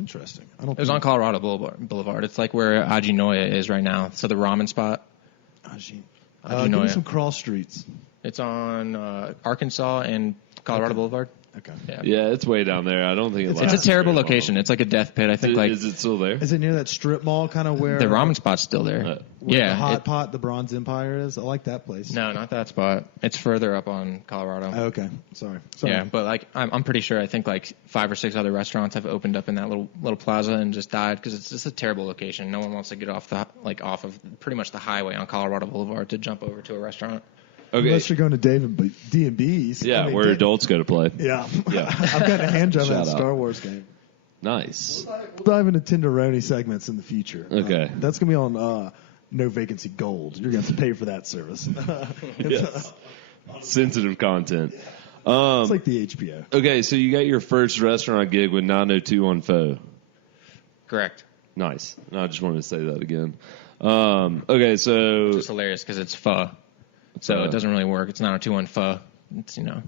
Interesting. It was on Colorado Boulevard. It's like where Ajinoya is right now. So the ramen spot. Give me some cross streets. It's on Arkansas and Colorado Boulevard. Okay. Yeah, it's way down there. I don't think it's a terrible location. It's like a death pit. I think. Is it still there? Is it near that strip mall kind of where the ramen spot's still there? The hot pot, the Bronze Empire is? I like that place. No, not that spot. It's further up on Colorado. Oh, okay. Sorry. Yeah, but like I'm pretty sure I think like 5 or 6 other restaurants have opened up in that little plaza and just died because it's just a terrible location. No one wants to get off of pretty much the highway on Colorado Boulevard to jump over to a restaurant. Okay. Unless you're going to D&B's. Yeah, where adults go to play. Yeah. I've got a hand job at a Star Wars game. Nice. We'll dive into Tenderoni segments in the future. Okay. That's going to be on No Vacancy Gold. You're going to have to pay for that service. Yes. Sensitive content. It's like the HBO. Okay, so you got your first restaurant gig with 90210. Correct. Nice. No, I just wanted to say that again. Okay, so... It's just hilarious because it's pho. So it doesn't really work. It's 90210 pho. It's, Yeah.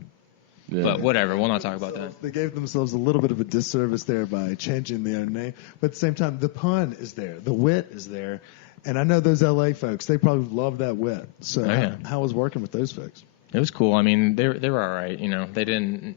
But whatever. We'll not talk about that. They gave themselves a little bit of a disservice there by changing their name. But at the same time, the pun is there. The wit is there. And I know those L.A. folks, they probably love that wit. So how was working with those folks? It was cool. I mean, they were all right. They didn't,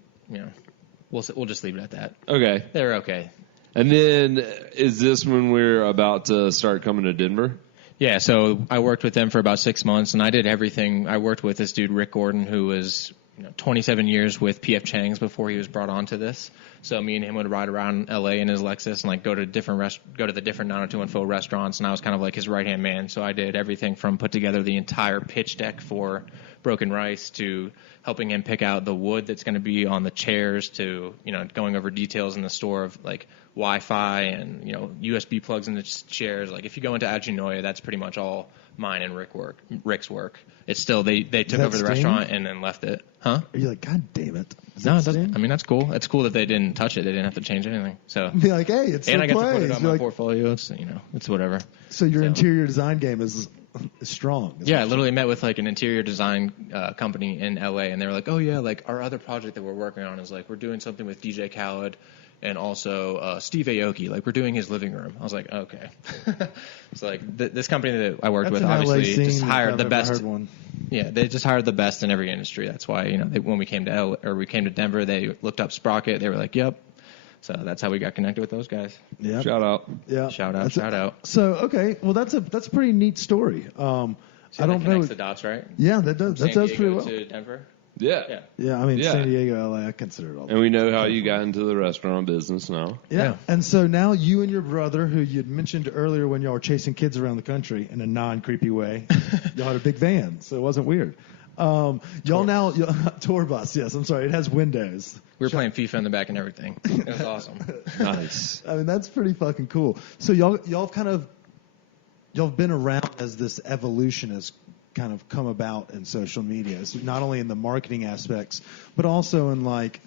we'll just leave it at that. Okay. They were okay. And then is this when we're about to start coming to Denver? Yeah, so I worked with them for about 6 months, and I did everything. I worked with this dude, Rick Gordon, who was 27 years with P.F. Chang's before he was brought onto this. So me and him would ride around L.A. in his Lexus and go to the different 90210 restaurants, and I was kind of like his right-hand man. So I did everything from put together the entire pitch deck for Broken Rice to helping him pick out the wood that's going to be on the chairs to, going over details in the store of like Wi-Fi and, USB plugs in the chairs. Like if you go into Ajinoya, that's pretty much all mine and Rick's work. It's still, they took over the restaurant and then left it. Huh? Are you like, God damn it? No, that's cool. It's cool that they didn't touch it. They didn't have to change anything. So be like, hey, it's and I got to put it on my portfolio. It's, it's whatever. So your interior design game is strong. Yeah, I literally met with like an interior design company in LA, and they were like, "Oh yeah, like our other project that we're working on is like we're doing something with DJ Khaled and also Steve Aoki. Like we're doing his living room." I was like, "Okay." So like this company that I worked with obviously just hired the best. Yeah, they just hired the best in every industry. That's why when we came to Denver, they looked up Sprocket. They were like, "Yep." So that's how we got connected with those guys. Yeah. Shout out. Yeah. Shout out. So okay, well that's a pretty neat story. I don't know. The dots, right? Yeah, that does pretty well. To Denver. Yeah. Yeah. I mean, San Diego, LA, I consider it all. And we know how you got into the restaurant business now. Yeah. And so now you and your brother, who you'd mentioned earlier when y'all were chasing kids around the country in a non-creepy way, y'all had a big van, so it wasn't weird. Tour bus, yes. I'm sorry, it has windows. We were playing FIFA in the back and everything. It was awesome. Nice. I mean, that's pretty fucking cool. So y'all been around as this evolution has kind of come about in social media. So not only in the marketing aspects, but also in like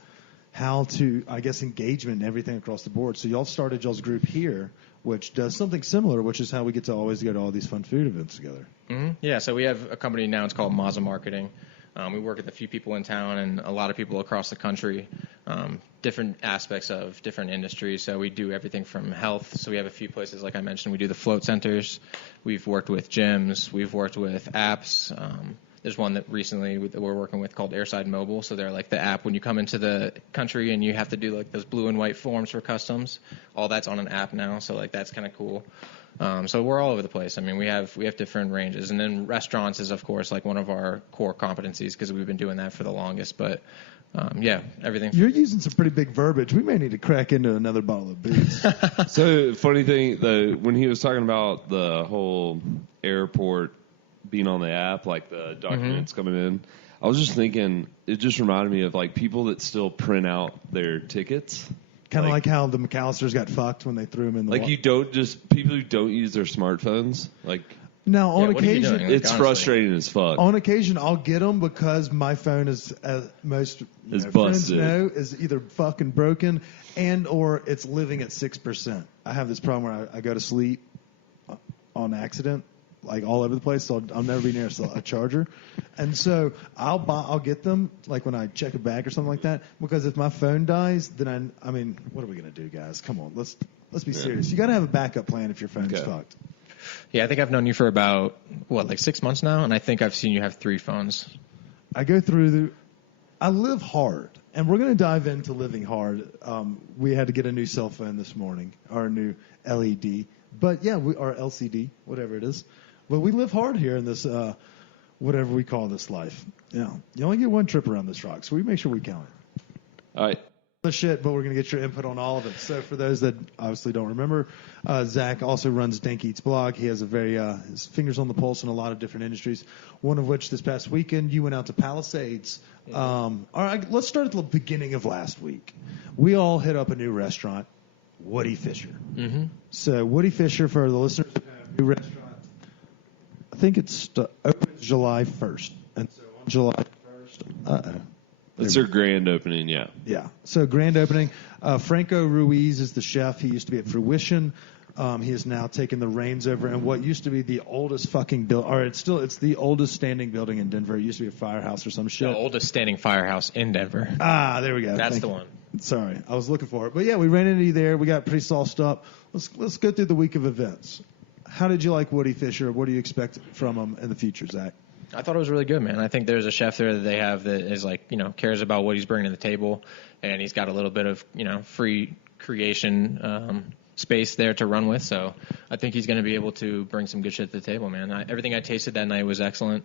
how to, I guess, engagement and everything across the board. So y'all started y'all's group here, which does something similar, which is how we get to always go to all these fun food events together. Mm-hmm. Yeah, so we have a company now. It's called Mazza Marketing. We work with a few people in town and a lot of people across the country, different aspects of different industries. So we do everything from health. So we have a few places, like I mentioned, we do the float centers. We've worked with gyms. We've worked with apps. There's one that recently that we're working with called Airside Mobile. So they're like the app when you come into the country and you have to do like those blue and white forms for customs. All that's on an app now. So like that's kind of cool. So we're all over the place. I mean, we have different ranges. And then restaurants is, of course, like one of our core competencies because we've been doing that for the longest. But, everything. You're using some pretty big verbiage. We may need to crack into another bottle of booze. So, funny thing, though, when he was talking about the whole airport being on the app, like the documents coming in, I was just thinking, it just reminded me of, like, people that still print out their tickets. Kind of like how the McAllisters got fucked when they threw them in the people who don't use their smartphones, like... Now, on occasion... It's frustrating as fuck. On occasion, I'll get them because my phone is, as most friends know, is either fucking broken and or it's living at 6%. I have this problem where I go to sleep on accident, like all over the place, so I'll never be near a charger. And so I'll get them like when I check a bag or something like that, because if my phone dies, then I mean, what are we going to do, guys? Come on, Let's be serious. You got to have a backup plan if your phone's fucked. Yeah, I think I've known you for about, 6 months now, and I think I've seen you have 3 phones. I go through I live hard, and we're going to dive into living hard. We had to get a new cell phone this morning, our new LED. But, yeah, our LCD, whatever it is. But we live hard here in this, whatever we call this life. You only get one trip around this rock, so we make sure we count it. All right. The shit, but we're going to get your input on all of it. So for those that obviously don't remember, Zach also runs DankEatsBlog. He has his fingers on the pulse in a lot of different industries, one of which this past weekend you went out to Palisades. All right, let's start at the beginning of last week. We all hit up a new restaurant, Woody Fisher. Mm-hmm. So Woody Fisher, for the listeners, new restaurant, I think it's opens July 1st. And so on July 1st, It's their grand opening, yeah. Yeah. So grand opening. Franco Ruiz is the chef. He used to be at Fruition. He has now taken the reins over in what used to be the oldest fucking building. Or it's the oldest standing building in Denver. It used to be a firehouse or some shit. The oldest standing firehouse in Denver. Ah, there we go. That's the one. Sorry, I was looking for it. But yeah, we ran into you there. We got pretty sauced up. Let's go through the week of events. How did you like Woody Fisher? What do you expect from him in the future, Zach? I thought it was really good, man. I think there's a chef there that they have that is cares about what he's bringing to the table, and he's got a little bit of, free creation space there to run with. So I think he's going to be able to bring some good shit to the table, man. Everything I tasted that night was excellent.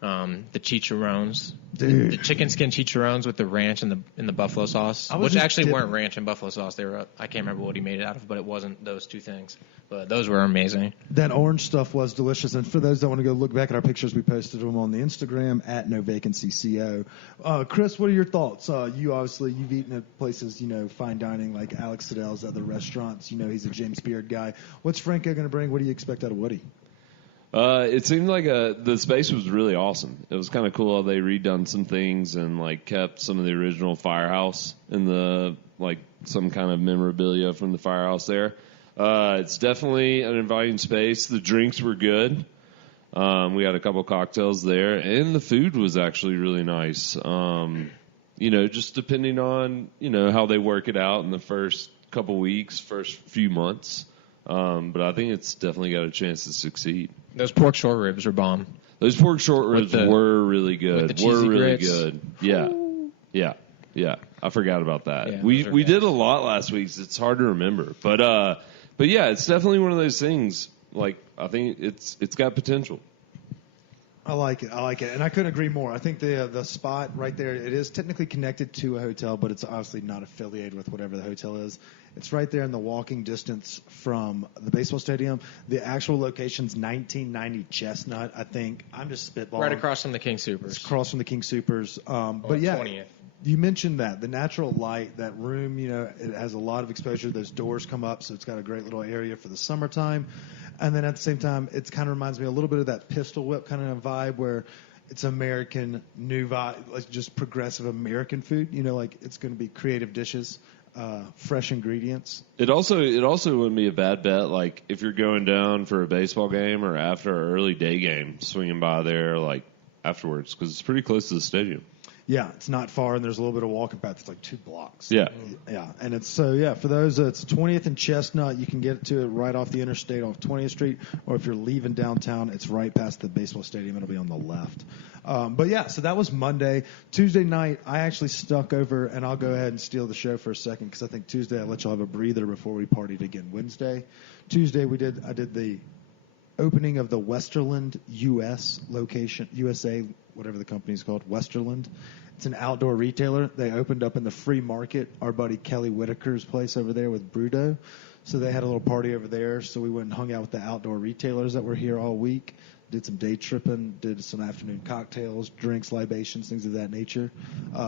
The chicharrones, the chicken skin chicharrones with the ranch and the buffalo sauce, which actually weren't ranch and buffalo sauce. They were I can't remember what he made it out of, but it wasn't those two things. But those were amazing. That orange stuff was delicious. And for those that want to go look back at our pictures, we posted them on the Instagram at NoVacancyCO. Chris, what are your thoughts? You've eaten at places, fine dining like Alex Siddell's, other restaurants. He's a James Beard guy. What's Franco going to bring? What do you expect out of Woody? It seemed like the space was really awesome. It was kind of cool how they redone some things and kept some of the original firehouse and some kind of memorabilia from the firehouse there. It's definitely an inviting space. The drinks were good. We had a couple cocktails there, and the food was actually really nice. Just depending on how they work it out in the first couple weeks, first few months. But I think it's definitely got a chance to succeed. Those pork short ribs were bomb. Those pork short ribs were really good. With the cheesy grits. Good. Yeah. I forgot about that. Yeah, we did a lot last week. So it's hard to remember, but yeah, it's definitely one of those things. I think it's got potential. I like it, and I couldn't agree more. I think the spot right there, it is technically connected to a hotel, but it's obviously not affiliated with whatever the hotel is. It's right there in the walking distance from the baseball stadium. The actual location's 1990 Chestnut, I think. I'm just spitballing. Right across from the King Supers. It's across from the King Supers. But yeah, 20th. You mentioned that. The natural light, that room, it has a lot of exposure. Those doors come up, so it's got a great little area for the summertime. And then at the same time, it kind of reminds me a little bit of that Pistol Whip kind of vibe where it's American, new vibe, just progressive American food. It's going to be creative dishes, fresh ingredients. It also wouldn't be a bad bet, if you're going down for a baseball game or after an early day game, swinging by there, afterwards, because it's pretty close to the stadium. Yeah, it's not far, and there's a little bit of walking path. It's 2 blocks. Yeah. Yeah, and it's for those, it's 20th and Chestnut. You can get to it right off the interstate off 20th Street, or if you're leaving downtown, it's right past the baseball stadium. It'll be on the left. But yeah, so that was Monday. Tuesday night, I actually stuck over, and I'll go ahead and steal the show for a second because I think Tuesday I let y'all have a breather before we partied again Wednesday. Tuesday I did the opening of the Westerland USA, whatever the company's called, Westerland. It's an outdoor retailer. They opened up in the free market, our buddy Kelly Whitaker's place over there with Bruto. So they had a little party over there. So we went and hung out with the outdoor retailers that were here all week. Did some day tripping, did some afternoon cocktails, drinks, libations, things of that nature.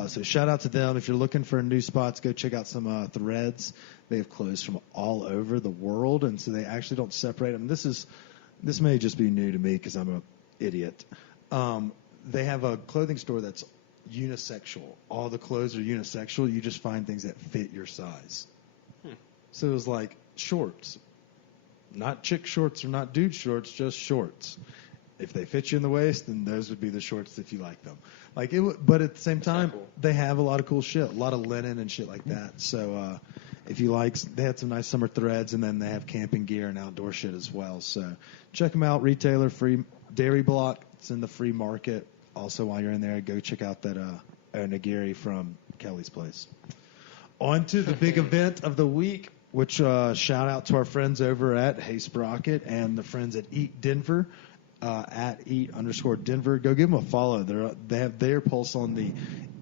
So shout out to them. If you're looking for new spots, go check out some Threads. They have clothes from all over the world, and so they actually don't separate them. This may just be new to me because I'm an idiot. They have a clothing store that's unisexual. All the clothes are unisexual. You just find things that fit your size. So it was like shorts. Not chick shorts or not dude shorts, just shorts. If they fit you in the waist, then those would be the shorts if you like them. But at the same time, they have a lot of cool shit, a lot of linen and shit like that. So if you like, they had some nice summer threads, and then they have camping gear and outdoor shit as well. So check them out. Retailer, free dairy block. It's in the free market. Also, while you're in there, go check out that onigiri from Kelly's place. On to the big event of the week, which shout out to our friends over at Hey Sprocket and the friends at Eat Denver, at Eat_Denver. Go give them a follow. They have their pulse on the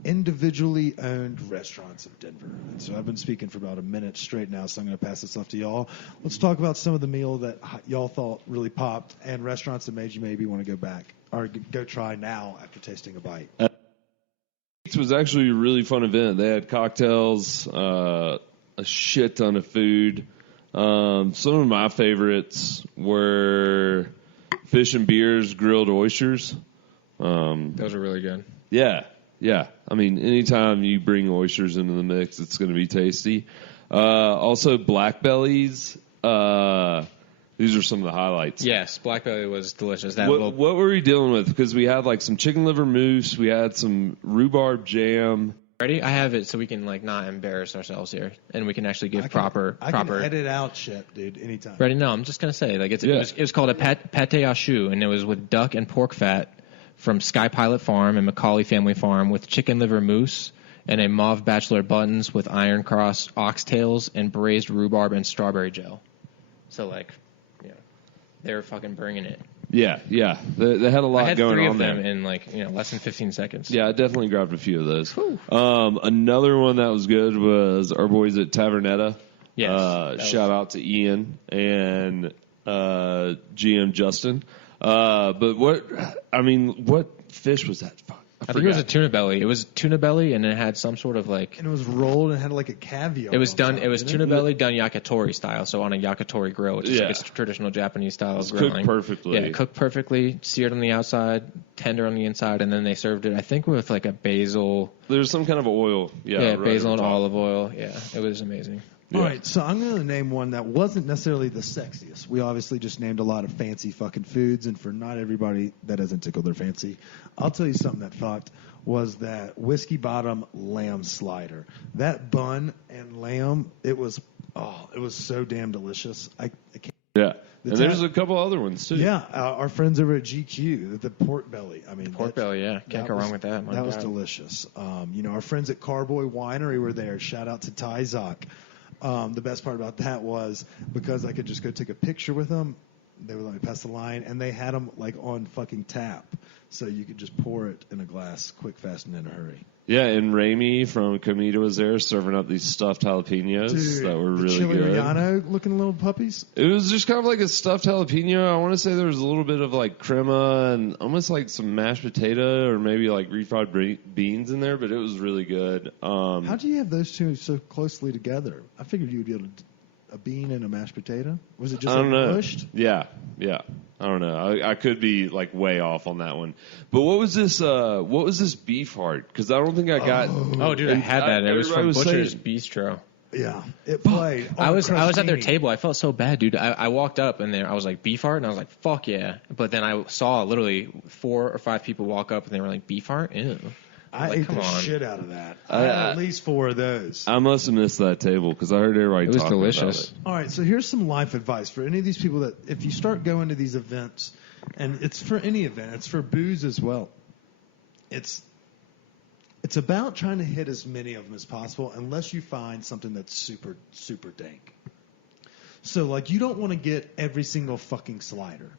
individually owned restaurants of Denver. And so I've been speaking for about a minute straight now, so I'm going to pass this off to y'all. Let's talk about some of the meal that y'all thought really popped and restaurants that made you maybe want to go back or go try now after tasting a bite. It was actually a really fun event. They had cocktails, a shit ton of food. Some of my favorites were fish and beers, grilled oysters. Those are really good. Yeah. I mean, anytime you bring oysters into the mix, it's going to be tasty. Also, black bellies. These are some of the highlights. Yes, black belly was delicious. What were we dealing with? Because we had like some chicken liver mousse. We had some rhubarb jam. Ready? I have it so we can not embarrass ourselves here, and we can actually give proper. I can edit out shit, dude, anytime. Ready? No, I'm just gonna say it was called a pate à choux, and it was with duck and pork fat from Sky Pilot Farm and Macaulay Family Farm with chicken liver mousse and a mauve bachelor buttons with Iron Cross oxtails and braised rhubarb and strawberry gel. So they were fucking bringing it. Yeah. They had a lot going on there. I had 3 of them in less than 15 seconds. Yeah, I definitely grabbed a few of those. Another one that was good was our boys at Tavernetta. Yes. Shout out to Ian and GM Justin. But what fish was that? Fuck. I think it was a tuna belly. It was tuna belly, and it had some sort of And it was rolled and had like a caviar. It was done. It was tuna belly done yakitori style, so on a yakitori grill, which is like a traditional Japanese style of grilling. Cooked perfectly. Yeah, cooked perfectly, seared on the outside, tender on the inside, and then they served it, I think, with like a basil. There's some kind of oil. Yeah, right basil and olive oil. Yeah, it was amazing. All right, so I'm going to name one that wasn't necessarily the sexiest. We obviously just named a lot of fancy fucking foods, and for not everybody, that doesn't tickle their fancy. I'll tell you something that fucked was that Whiskey Bottom lamb slider. That bun and lamb, it was so damn delicious. I can't. Yeah, and there's a couple other ones too. Yeah, our friends over at GQ, the pork belly. I mean, pork belly, yeah, can't go wrong with that. That was delicious. Our friends at Carboy Winery were there. Shout out to Ty Zock. The best part about that was because I could just go take a picture with them, they would let me pass the line, and they had them on fucking tap, so you could just pour it in a glass, quick, fast, and in a hurry. Yeah, and Ramey from Comida was there serving up these stuffed jalapenos that were really good. Chili looking little puppies. It was just kind of like a stuffed jalapeno. I want to say there was a little bit of crema and almost like some mashed potato or maybe refried beans in there, but it was really good. How do you have those two so closely together? I figured you would be able to a bean and a mashed potato. Was it just mushed? Yeah. I don't know. I could be way off on that one. But what was this? What was this beef heart? Because I don't think I got. Oh, dude, I had that. It was from Butcher's Bistro. Yeah, it played. I was at their table. I felt so bad, dude. I walked up and I was like, beef heart, and I was like, fuck yeah. But then I saw literally 4 or 5 people walk up and they were like, beef heart, ew. I ate the shit out of that. I had at least 4 of those. I must have missed that table because I heard everybody talking about it. It was delicious. All right, so here's some life advice for any of these people that if you start going to these events, and it's for any event, it's for booze as well. It's about trying to hit as many of them as possible unless you find something that's super, super dank. So, you don't want to get every single fucking slider.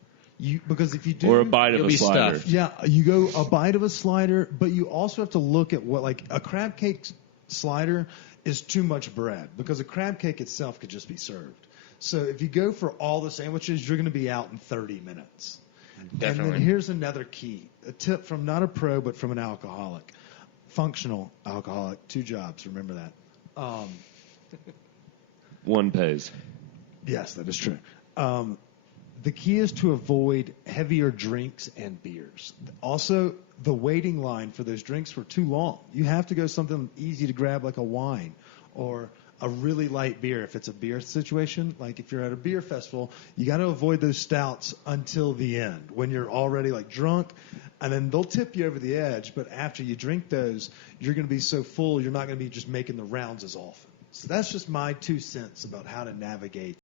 Because if you do, or a bite of a slider. Stuffed. Yeah, you go a bite of a slider, but you also have to look at what a crab cake slider is too much bread because a crab cake itself could just be served. So if you go for all the sandwiches, you're going to be out in 30 minutes. Definitely. And then here's another key, a tip from not a pro but from an alcoholic, functional alcoholic. 2 jobs, remember that. One pays. Yes, that is true. The key is to avoid heavier drinks and beers. Also, the waiting line for those drinks were too long. You have to go something easy to grab like a wine or a really light beer if it's a beer situation. Like if you're at a beer festival, you got to avoid those stouts until the end when you're already drunk, and then they'll tip you over the edge. But after you drink those, you're going to be so full, you're not going to be just making the rounds as often. So that's just my 2 cents about how to navigate